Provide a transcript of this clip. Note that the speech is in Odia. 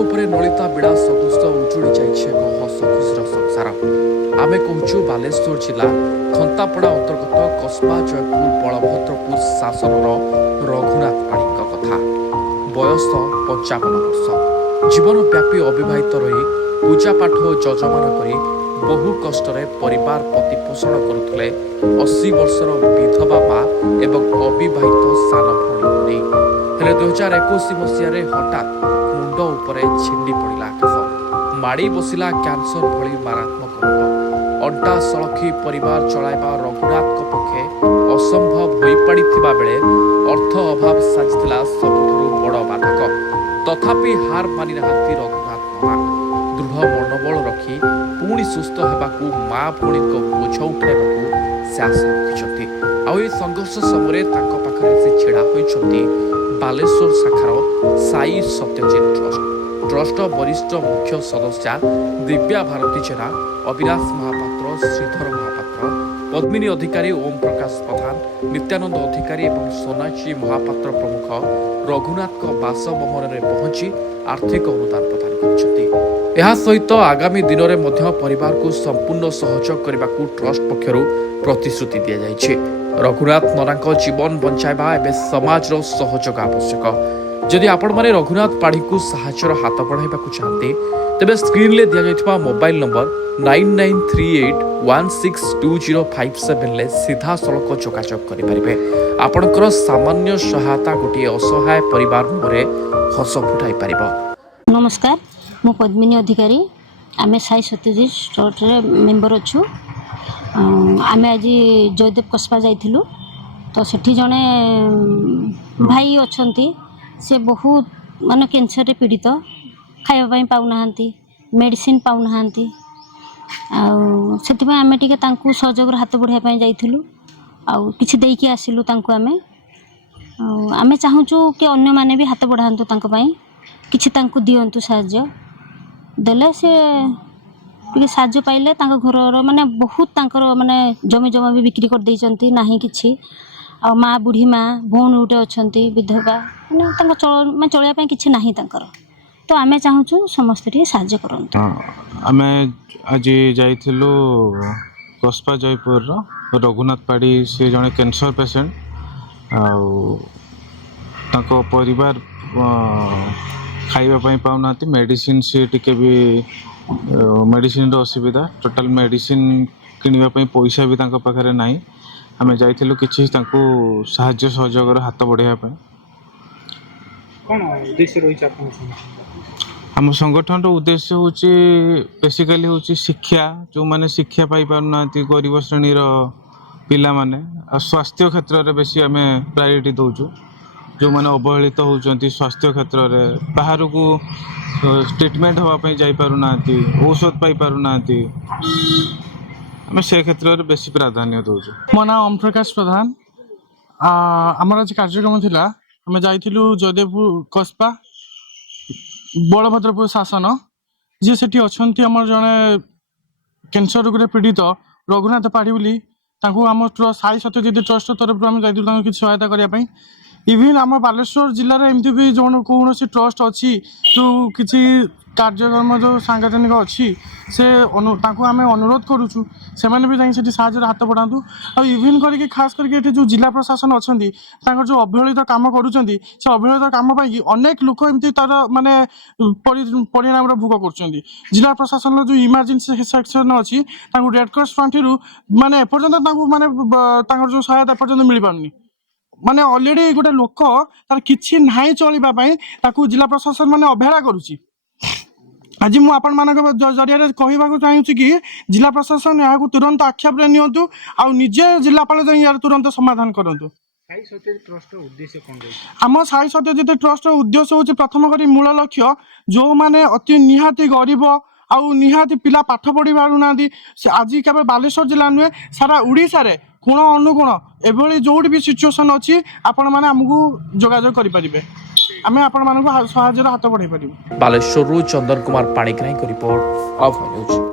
ଉପରେ ନଳିତା ବିଡ଼ା ସଦୃଶ ଉଜୁଡ଼ି ଯାଇଛି ଏକ ହସ ଖୁସିର ସଂସାର। ଆମେ କହୁଛୁ ବାଲେଶ୍ୱର ଜିଲ୍ଲା ଖନ୍ତାପଡ଼ା ଅନ୍ତର୍ଗତ କସବା ଜୟପୁର ବଳଭଦ୍ରପୁର ଶାସନର ରଘୁନାଥ ପାଣିଙ୍କ କଥା। ବୟସ 55 ବର୍ଷ। ଜୀବନବ୍ୟାପୀ ଅବିବାହିତ ରହି ପୂଜାପାଠ ଓ ଯଜମାନ କରି ବହୁ କଷ୍ଟରେ ପରିବାର ପ୍ରତିପୋଷଣ କରୁଥିଲେ 80 ବର୍ଷର ବିଧବା ମା ଏବଂ ଅବିବାହିତ ସାନ ଭଉଣୀକୁ ନେଇ। ହେଲେ 2021 ମସିହାରେ ହଠାତ୍ ମୁଣ୍ଡ ଉପରେ ଛିଣ୍ଡି ପଡ଼ିଲା ଆକାଶ। ମାଡ଼ି ବସିଲା କ୍ୟାନ୍ସର ଭଳି ମାରାତ୍ମକ ରୋଗ। ଅଣ୍ଟା ସଳଖି ପରିବାର ଚଳାଇବା ରଘୁନାଥଙ୍କ ପକ୍ଷେ ଅସମ୍ଭବ ହୋଇପଡ଼ିଥିବା ବେଳେ ଅର୍ଥ ଅଭାବ ସାଜିଥିଲା ସବୁଠାରୁ ବଡ଼ ବାଧକ। ତଥାପି ହାର ମାନି ନାହାନ୍ତି ରଘୁନାଥ ମା। ଦୃଢ଼ ମନୋବଳ ରଖି ପୁଣି ସୁସ୍ଥ ହେବାକୁ ମା ଭଉଣୀଙ୍କ ବୋଝ ଉଠାଇବାକୁ ସେ ଆଶା ରଖିଛନ୍ତି। ଆଉ ଏହି ସଂଘର୍ଷ ସମୟରେ ତାଙ୍କ ପାଖରେ ସେ ଛିଡ଼ା ହୋଇଛନ୍ତି ବାଲେଶ୍ୱର ଶାଖାର ସାଇ ସତ୍ୟଜିତ ଟ୍ରଷ୍ଟର ବରିଷ୍ଠ ମୁଖ୍ୟ ସଦସ୍ୟା ଦିବ୍ୟା ଭାରତୀ ଜେନା, ଅବିନାଶ ମହାପାତ୍ର, ଶ୍ରୀଧର ମହାପାତ୍ର, ପଦ୍ମିନୀ ଅଧିକାରୀ, ଓମ୍ ପ୍ରକାଶ ପ୍ରଧାନ, ନିତ୍ୟାନନ୍ଦ ଅଧିକାରୀ ଏବଂ ସୋନାକ୍ଷୀ ମହାପାତ୍ର ପ୍ରମୁଖ ରଘୁନାଥଙ୍କ ବାସଭବନରେ ପହଞ୍ଚି ଆର୍ଥିକ ଅନୁଦାନ ପ୍ରଦାନ କରିଛନ୍ତି। ଏହା ସହିତ ଆଗାମୀ ଦିନରେ ମଧ୍ୟ ପରିବାରକୁ ସମ୍ପୂର୍ଣ୍ଣ ସହଯୋଗ କରିବାକୁ ଟ୍ରଷ୍ଟ ପକ୍ଷରୁ ପ୍ରତିଶ୍ରୁତି ଦିଆଯାଇଛି। ରଘୁନାଥ ନନାଙ୍କ ଜୀବନ ବଞ୍ଚାଇବା ଏବେ ସମାଜର ସହଯୋଗ ଆବଶ୍ୟକ। ଯଦି ଆପଣମାନେ ରଘୁନାଥ ପାଢ଼ୀଙ୍କୁ ସାହାଯ୍ୟର ହାତ ବଢ଼ାଇବାକୁ ଚାହାନ୍ତି ତେବେ ସ୍କ୍ରିନ୍ରେ ଦିଆଯାଇଥିବା ମୋବାଇଲ ନମ୍ବର 9938162057ରେ ସିଧାସଳଖ ଯୋଗାଯୋଗ କରିପାରିବେ। ଆପଣଙ୍କର ସାମାନ୍ୟ ସହାୟତା ଗୋଟିଏ ଅସହାୟ ପରିବାର ମୁହଁରେ ହସ ଫୁଟାଇ ପାରିବ। नमस्कार, मु पद्मिनी अधिकारी। आमे साई सत्यजित स्टोर मेम्बर अच्छु। आमे आज जयदेव कस्बा जाइथिलु तो सेठी जने भाई अछंती से बहुत माने कैंसर रे पीड़ित, खाଇବା ପାଇଁ पाउनाहांती, मेडिसिन पाउनाहांती। ସେଥିପାଇଁ ଆମେ ଟିକେ ତାଙ୍କୁ ସହଯୋଗର ହାତ ବଢ଼ାଇବା ପାଇଁ ଯାଇଥିଲୁ ଆଉ କିଛି ଦେଇକି ଆସିଲୁ ତାଙ୍କୁ। ଆମେ ଚାହୁଁଛୁ କି ଅନ୍ୟମାନେ ବି ହାତ ବଢ଼ାନ୍ତୁ ତାଙ୍କ ପାଇଁ, କିଛି ତାଙ୍କୁ ଦିଅନ୍ତୁ ସାହାଯ୍ୟ। ଦେଲେ ସେ ଟିକେ ସାହାଯ୍ୟ ପାଇଲେ ତାଙ୍କ ଘରର ମାନେ ବହୁତ ତାଙ୍କର ମାନେ ଜମି ଜମା ବି ବିକ୍ରି କରିଦେଇଛନ୍ତି, ନାହିଁ କିଛି। ଆଉ ମା ବୁଢ଼ୀ ମା ଭଉଣୀ ଗୋଟେ ଅଛନ୍ତି ବିଧବା, ମାନେ ତାଙ୍କ ଚଳିବା ପାଇଁ କିଛି ନାହିଁ ତାଙ୍କର। ତ ଆମେ ଚାହୁଁଛୁ ସମସ୍ତେ ଟିକେ ସାହାଯ୍ୟ କରନ୍ତୁ। ଆମେ ଆଜି ଯାଇଥିଲୁ କସବା ଜୟପୁରର ରଘୁନାଥ ପାଢ଼ୀ, ସେ ଜଣେ କ୍ୟାନ୍ସର ପେସେଣ୍ଟ। ଆଉ ତାଙ୍କ ପରିବାର ଖାଇବା ପାଇଁ ପାଉନାହାନ୍ତି, ମେଡ଼ିସିନ ସେ ଟିକେ ବି ମେଡ଼ିସିନର ଅସୁବିଧା, ଟୋଟାଲ ମେଡ଼ିସିନ କିଣିବା ପାଇଁ ପଇସା ବି ତାଙ୍କ ପାଖରେ ନାହିଁ। ଆମେ ଯାଇଥିଲୁ କିଛି ତାଙ୍କୁ ସାହାଯ୍ୟ ସହଯୋଗର ହାତ ବଢ଼ାଇବା ପାଇଁ। କ'ଣ ଉଦ୍ଦେଶ୍ୟ ରହିଛି ଆପଣଙ୍କ ସଂଗଠନ? ଆମ ସଂଗଠନର ଉଦ୍ଦେଶ୍ୟ ହେଉଛି ବେସିକାଲି ହେଉଛି ଶିକ୍ଷା, ଯେଉଁମାନେ ଶିକ୍ଷା ପାଇପାରୁନାହାନ୍ତି, ଗରିବ ଶ୍ରେଣୀର ପିଲାମାନେ। ଆଉ ସ୍ୱାସ୍ଥ୍ୟ କ୍ଷେତ୍ରରେ ବେଶୀ ଆମେ ପ୍ରାୟୋରିଟି ଦେଉଛୁ। ଯେଉଁମାନେ ଅବହେଳିତ ହେଉଛନ୍ତି ସ୍ୱାସ୍ଥ୍ୟ କ୍ଷେତ୍ରରେ, ବାହାରକୁ ଟ୍ରିଟମେଣ୍ଟ ହେବା ପାଇଁ ଯାଇପାରୁନାହାନ୍ତି, ଔଷଧ ପାଇପାରୁନାହାନ୍ତି, ଆମେ ସେ କ୍ଷେତ୍ରରେ ବେଶୀ ପ୍ରାଧାନ୍ୟ ଦେଉଛୁ। ମୋ ନାଁ ଓମ୍ ପ୍ରକାଶ ପ୍ରଧାନ। ଆମର ଆଜି କାର୍ଯ୍ୟକ୍ରମ ଥିଲା, ଆମେ ଯାଇଥିଲୁ ଜୟଦେବପୁର କସବା ବଳଭଦ୍ରପୁର ଶାସନ, ଯିଏ ସେଠି ଅଛନ୍ତି ଆମର ଜଣେ କ୍ୟାନ୍ସର ରୋଗରେ ପୀଡ଼ିତ ରଘୁନାଥ ପାଢ଼ୀ ବୋଲି। ତାଙ୍କୁ ଆମ ସାଇ ସତ୍ୟଜିତ ଟ୍ରଷ୍ଟ ତରଫରୁ ଆମେ ଯାଇଥିଲୁ ତାଙ୍କୁ କିଛି ସହାୟତା କରିବା ପାଇଁ। ଇଭିନ୍ ଆମ ବାଲେଶ୍ୱର ଜିଲ୍ଲାରେ ଏମିତି ବି କୌଣସି ଟ୍ରଷ୍ଟ ଅଛି ଯେଉଁ କିଛି କାର୍ଯ୍ୟକ୍ରମ ଯେଉଁ ସାଂଗଠନିକ ଅଛି, ସେ ତାଙ୍କୁ ଆମେ ଅନୁରୋଧ କରୁଛୁ ସେମାନେ ବି ଯାଇକି ସେଠି ସାହାଯ୍ୟର ହାତ ବଢ଼ାନ୍ତୁ। ଆଉ ଇଭିନ୍ କରିକି ଖାସ୍ କରିକି ଏଠି ଯେଉଁ ଜିଲ୍ଲା ପ୍ରଶାସନ ଅଛନ୍ତି, ତାଙ୍କର ଯେଉଁ ଅବହେଳିତ କାମ କରୁଛନ୍ତି, ସେ ଅବହେଳିତ କାମ ପାଇଁକି ଅନେକ ଲୋକ ଏମିତି ତାର ମାନେ ପରିଣାମର ଭୋଗ କରୁଛନ୍ତି। ଜିଲ୍ଲା ପ୍ରଶାସନର ଯେଉଁ ଇମର୍ଜେନ୍ସି ସେକ୍ସନ ଅଛି, ତାଙ୍କୁ ରେଡ୍କ୍ରସ ଫ୍ରଣ୍ଟରୁ ମାନେ ଏପର୍ଯ୍ୟନ୍ତ ତାଙ୍କୁ ମାନେ ତାଙ୍କର ଯେଉଁ ସହାୟତା ଏପର୍ଯ୍ୟନ୍ତ ମିଳିପାରୁନି। ମାନେ ଅଲରେଡ଼ି ଗୋଟେ ଲୋକ ତାର କିଛି ନାହିଁ ଚଳିବା ପାଇଁ, ତାକୁ ଜିଲ୍ଲା ପ୍ରଶାସନ ମାନେ ଅବହେଳା କରୁଛି। ଆଜି ମୁଁ ଆପଣମାନଙ୍କ ଜରିଆରେ କହିବାକୁ ଚାହୁଁଛି କି ଜିଲ୍ଲା ପ୍ରଶାସନ ଏହାକୁ ତୁରନ୍ତ ଆକ୍ଷେପରେ ନିଅନ୍ତୁ ଆଉ ନିଜେ ଜିଲ୍ଲାପାଳ ଯାଇ ଏହାର ତୁରନ୍ତ ସମାଧାନ କରନ୍ତୁ। ସାଇ ସତ୍ୟଜିତ ଟ୍ରଷ୍ଟର ଉଦ୍ଦେଶ୍ୟ କ'ଣ ରହିଛି? ଆମ ସାଇ ସତ୍ୟଜିତ ଟ୍ରଷ୍ଟର ଉଦ୍ଦେଶ୍ୟ ହେଉଛି ପ୍ରଥମ କରି ମୂଳ ଲକ୍ଷ୍ୟ, ଯେଉଁମାନେ ଅତି ନିହାତି ଗରିବ ଆଉ ନିହାତି ପିଲା ପାଠ ପଢ଼ି ପାରୁନାହାନ୍ତି। ଆଜି କେବଳ ବାଲେଶ୍ୱର ଜିଲ୍ଲା ନୁହେଁ, ସାରା ଓଡ଼ିଶାରେ କୋଣ ଅନୁକୋଣ ଏଭଳି ଯେଉଁଠି ବି ସିଚୁଏସନ୍ ଅଛି, ଆପଣମାନେ ଆମକୁ ଯୋଗାଯୋଗ କରିପାରିବେ। ଆମେ ଆପଣମାନଙ୍କୁ ସାହାଯ୍ୟର ହାତ ବଢ଼ାଇ ପାରିବୁ। ବାଲେଶ୍ୱରରୁ ଚନ୍ଦନ କୁମାର ପାଣିଗ୍ରାହୀଙ୍କ ରିପୋର୍ଟ, ଅଭୟ ନ୍ୟୁଜ୍।